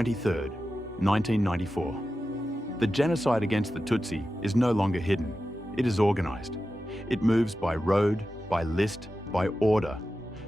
23rd, 1994. The genocide against the Tutsi is no longer hidden. It is organized. It moves by road, by list, by order,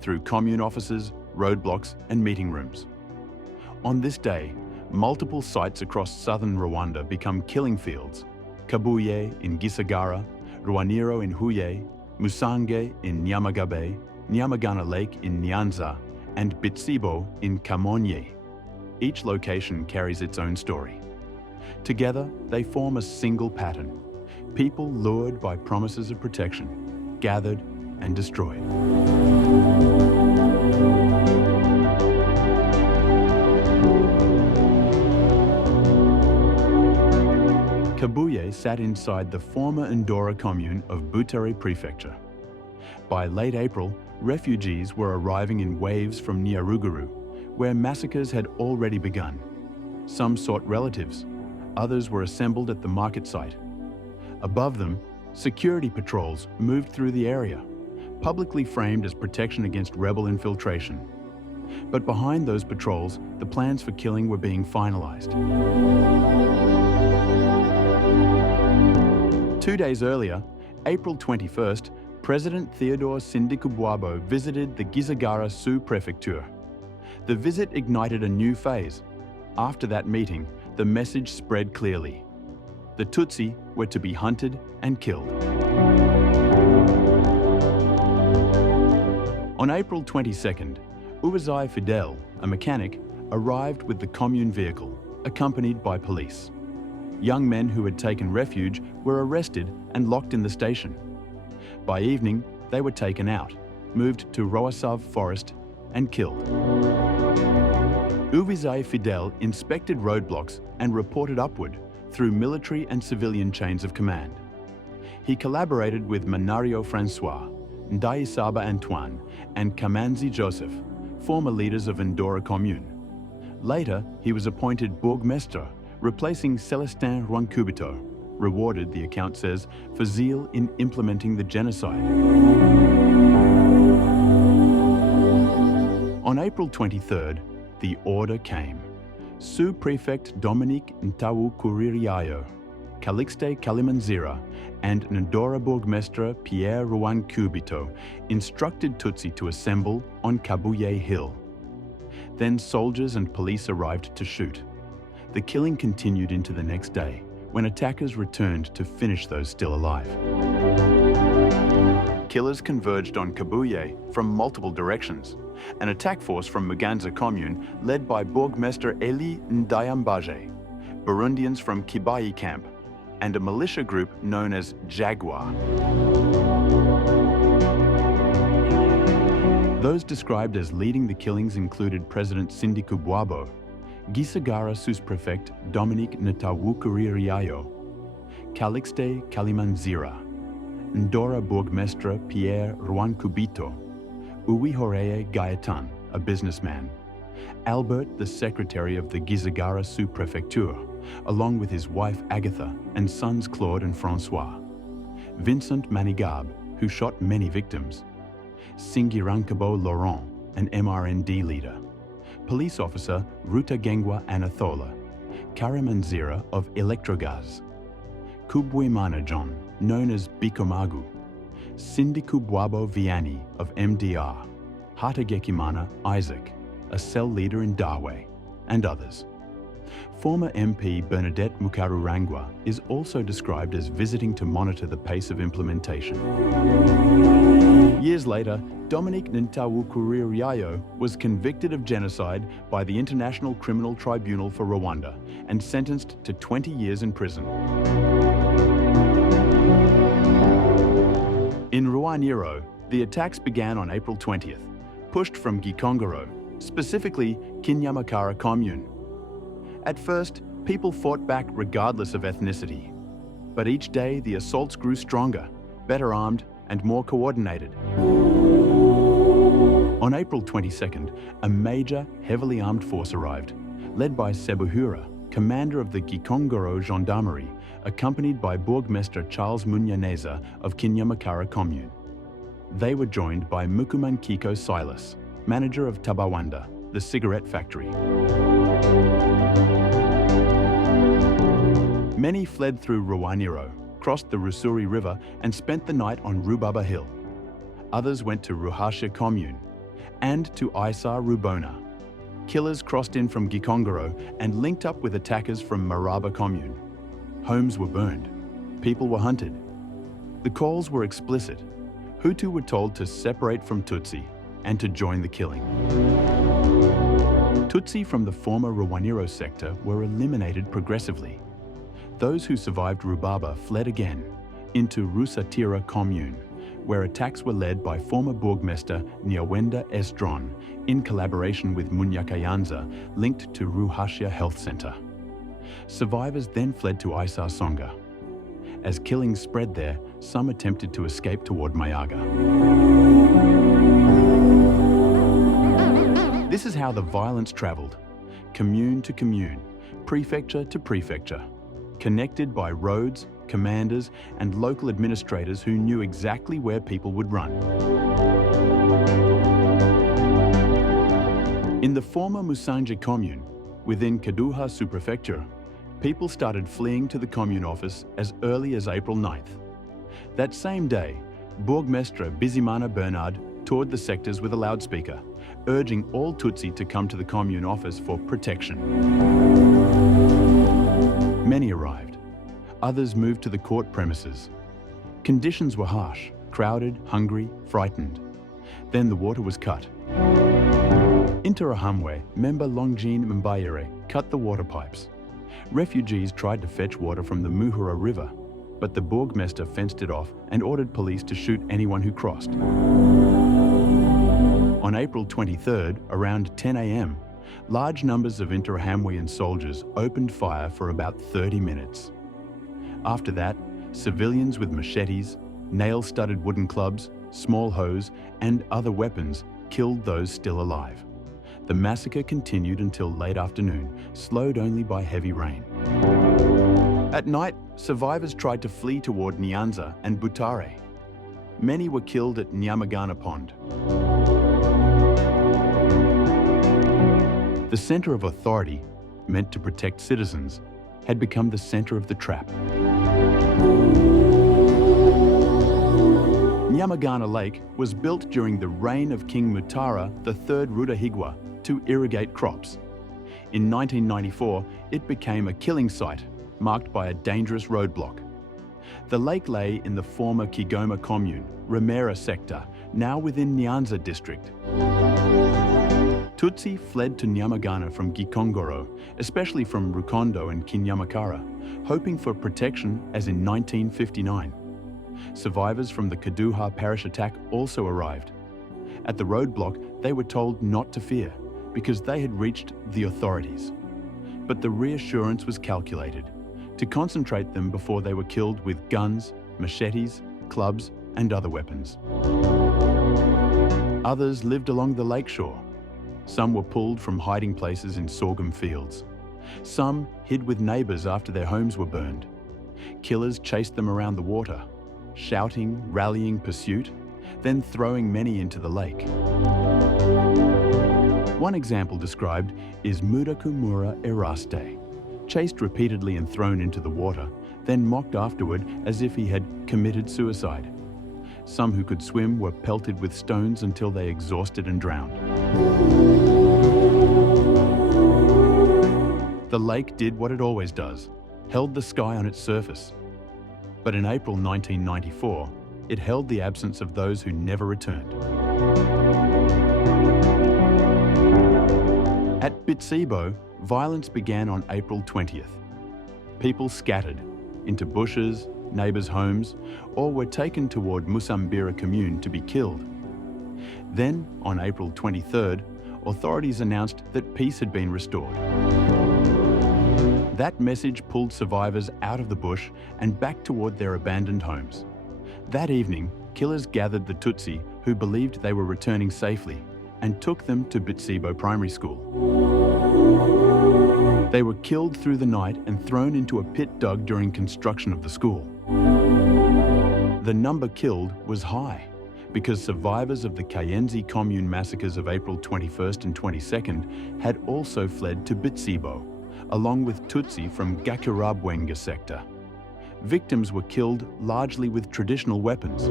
through commune offices, roadblocks, and meeting rooms. On this day, multiple sites across southern Rwanda become killing fields. Kabuye in Gisagara, Rwaniro in Huye, Musange in Nyamagabe, Nyamagana Lake in Nyanza, and Bitsibo in Kamonye. Each location carries its own story. Together, they form a single pattern. People lured by promises of protection, gathered and destroyed. Kabuye sat inside the former Ndora commune of Butare Prefecture. By late April, refugees were arriving in waves from Nyaruguru, where massacres had already begun. Some sought relatives, others were assembled at the market site. Above them, security patrols moved through the area, publicly framed as protection against rebel infiltration. But behind those patrols, the plans for killing were being finalized. 2 days earlier, April 21st, President Theodore Sindikubwabo visited the Gisagara sous-prefecture. The visit ignited a new phase. After that meeting, the message spread clearly. The Tutsi were to be hunted and killed. On April 22nd, Uwazai Fidel, a mechanic, arrived with the commune vehicle, accompanied by police. Young men who had taken refuge were arrested and locked in the station. By evening, they were taken out, moved to Roasav forest and killed. Uwazai Fidel inspected roadblocks and reported upward through military and civilian chains of command. He collaborated with Manario Francois, Ndaisaba Antoine, and Kamanzi Joseph, former leaders of Ndora Commune. Later, he was appointed Bourgmestre, replacing Celestin Rwankubito, rewarded, the account says, for zeal in implementing the genocide. On April 23rd, the order came. Sous-Prefect Dominique Ntawukuririayo, Calixte Kalimanzira, and Ndora Bourgmestre Pierre Rwankubito instructed Tutsi to assemble on Kabuye Hill. Then soldiers and police arrived to shoot. The killing continued into the next day, when attackers returned to finish those still alive. Killers converged on Kabuye from multiple directions. An attack force from Muganza commune led by Bourgmestre Eli Ndayambaje, Burundians from Kibayi camp, and a militia group known as Jaguar. Those described as leading the killings included President Sindikubwabo, Gisagara sous-prefect Dominique Ntawukuririayo, Calixte Kalimanzira, Ndora Bourgmestre Pierre Rwankubito, Uwihoreye Gaetan, a businessman, Albert, the secretary of the Gisagara sous-prefecture, along with his wife Agatha and sons Claude and Francois, Vincent Manigab, who shot many victims, Singirankabo Laurent, an MRND leader, police officer Rutagengwa Anathola, Karamanzira of Electrogaz, Kubwimana John, known as Bikomagu, Sindikubwabo Vianney of MDR, Hatagekimana Isaac, a cell leader in Dawe, and others. Former MP Bernadette Mukarurangwa is also described as visiting to monitor the pace of implementation. Years later, Dominique Ntawukuririayo was convicted of genocide by the International Criminal Tribunal for Rwanda and sentenced to 20 years in prison. In Rwaniro, the attacks began on April 20th, pushed from Gikongoro, specifically Kinyamakara commune. At first, people fought back regardless of ethnicity. But each day, the assaults grew stronger, better armed, and more coordinated. On April 22nd, a major, heavily armed force arrived, led by Sebuhura, commander of the Gikongoro Gendarmerie, accompanied by Bourgmestre Charles Munyaneza of Kinyamakara commune. They were joined by Mukumankiko Silas, manager of Tabawanda, the cigarette factory. Many fled through Rwaniro, crossed the Rusuri River and spent the night on Rubaba Hill. Others went to Ruhasha Commune and to Isar Rubona. Killers crossed in from Gikongoro and linked up with attackers from Maraba Commune. Homes were burned. People were hunted. The calls were explicit. Hutu were told to separate from Tutsi and to join the killing. Tutsi from the former Rwaniro sector were eliminated progressively. Those who survived Rubaba fled again into Rusatira Commune, where attacks were led by former Burgmester Nyawenda Esdron in collaboration with Munyakayanza, linked to Ruhasha Health Center. Survivors then fled to Isar Songa. As killings spread there, some attempted to escape toward Mayaga. This is how the violence traveled, commune to commune, prefecture to prefecture, connected by roads, commanders, and local administrators who knew exactly where people would run. In the former Musanje commune, within Kaduha Subprefecture, people started fleeing to the commune office as early as April 9th. That same day, Burgmestre Bizimana Bernard toured the sectors with a loudspeaker, urging all Tutsi to come to the commune office for protection. Many arrived. Others moved to the court premises. Conditions were harsh, crowded, hungry, frightened. Then the water was cut. Interahamwe, member Longjin Mbayere, cut the water pipes. Refugees tried to fetch water from the Muhura River, but the Burgmester fenced it off and ordered police to shoot anyone who crossed. On April 23rd, around 10 a.m., large numbers of Interahamwean soldiers opened fire for about 30 minutes. After that, civilians with machetes, nail-studded wooden clubs, small hoes, and other weapons killed those still alive. The massacre continued until late afternoon, slowed only by heavy rain. At night, survivors tried to flee toward Nyanza and Butare. Many were killed at Nyamagana Pond. The center of authority, meant to protect citizens, had become the center of the trap. Nyamagana Lake was built during the reign of King Mutara III Rudahigwa to irrigate crops. In 1994, it became a killing site, marked by a dangerous roadblock. The lake lay in the former Kigoma commune, Remera sector, now within Nyanza district. Tutsi fled to Nyamagana from Gikongoro, especially from Rukondo and Kinyamakara, hoping for protection as in 1959. Survivors from the Kaduha parish attack also arrived. At the roadblock, they were told not to fear, because they had reached the authorities. But the reassurance was calculated, to concentrate them before they were killed with guns, machetes, clubs, and other weapons. Others lived along the lakeshore. Some were pulled from hiding places in sorghum fields. Some hid with neighbors after their homes were burned. Killers chased them around the water, shouting, rallying pursuit, then throwing many into the lake. One example described is Mudakumura Eraste, chased repeatedly and thrown into the water, then mocked afterward as if he had committed suicide. Some who could swim were pelted with stones until they exhausted and drowned. The lake did what it always does, held the sky on its surface. But in April 1994, it held the absence of those who never returned. At Bitsibo, violence began on April 20th. People scattered into bushes, neighbors' homes, or were taken toward Musambira commune to be killed. Then, on April 23rd, authorities announced that peace had been restored. That message pulled survivors out of the bush and back toward their abandoned homes. That evening, killers gathered the Tutsi who believed they were returning safely and took them to Bitsibo Primary School. They were killed through the night and thrown into a pit dug during construction of the school. The number killed was high because survivors of the Kayenzi commune massacres of April 21st and 22nd had also fled to Bitsibo, along with Tutsi from Gakurabwenga sector. Victims were killed largely with traditional weapons.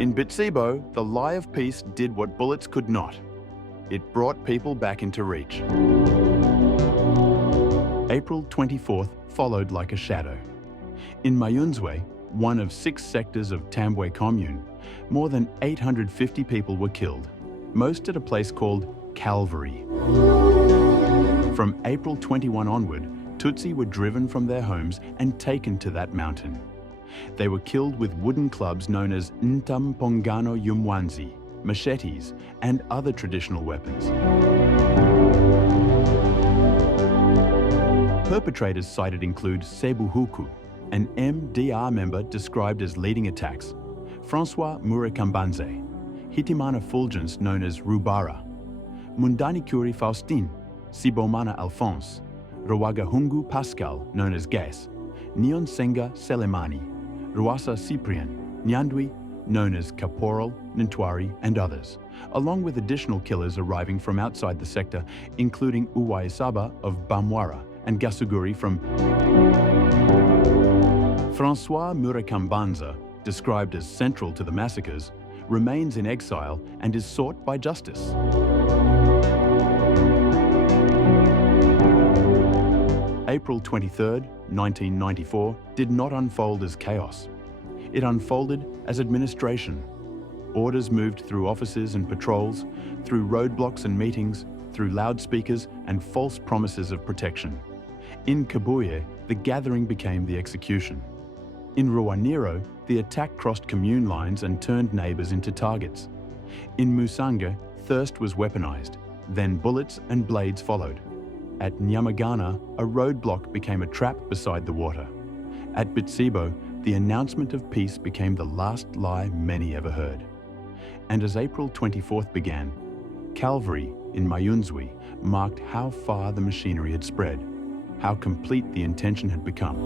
In Bitsibo, the lie of peace did what bullets could not. It brought people back into reach. April 24th followed like a shadow. In Mayunzwe, one of 6 sectors of Tambwe commune, more than 850 people were killed, most at a place called Calvary. From April 21 onward, Tutsi were driven from their homes and taken to that mountain. They were killed with wooden clubs known as Ntampongano Yumwanzi, machetes, and other traditional weapons. Perpetrators cited include Sebuhuku, an MDR member described as leading attacks, Francois Murekambanze, Hitimana Fulgence known as Rubara, Mundanikuri Faustine, Sibomana Alphonse, Rawagahungu Pascal known as Gas, Nyonsenga Selemani, Ruasa Cyprien, Nyandwi known as Caporal, Ntwari, and others, along with additional killers arriving from outside the sector, including Uwaisaba of Bamwara and Gasuguri from Francois Murekambanza, described as central to the massacres, remains in exile and is sought by justice. April 23, 1994, did not unfold as chaos. It unfolded as administration. Orders moved through offices and patrols, through roadblocks and meetings, through loudspeakers and false promises of protection. In Kabuye, the gathering became the execution. In Ruaniro, the attack crossed commune lines and turned neighbours into targets. In Musanga, thirst was weaponized, then bullets and blades followed. At Nyamagana, a roadblock became a trap beside the water. At Bitsibo, the announcement of peace became the last lie many ever heard. And as April 24th began, Calvary in Mayunzwe marked how far the machinery had spread, how complete the intention had become.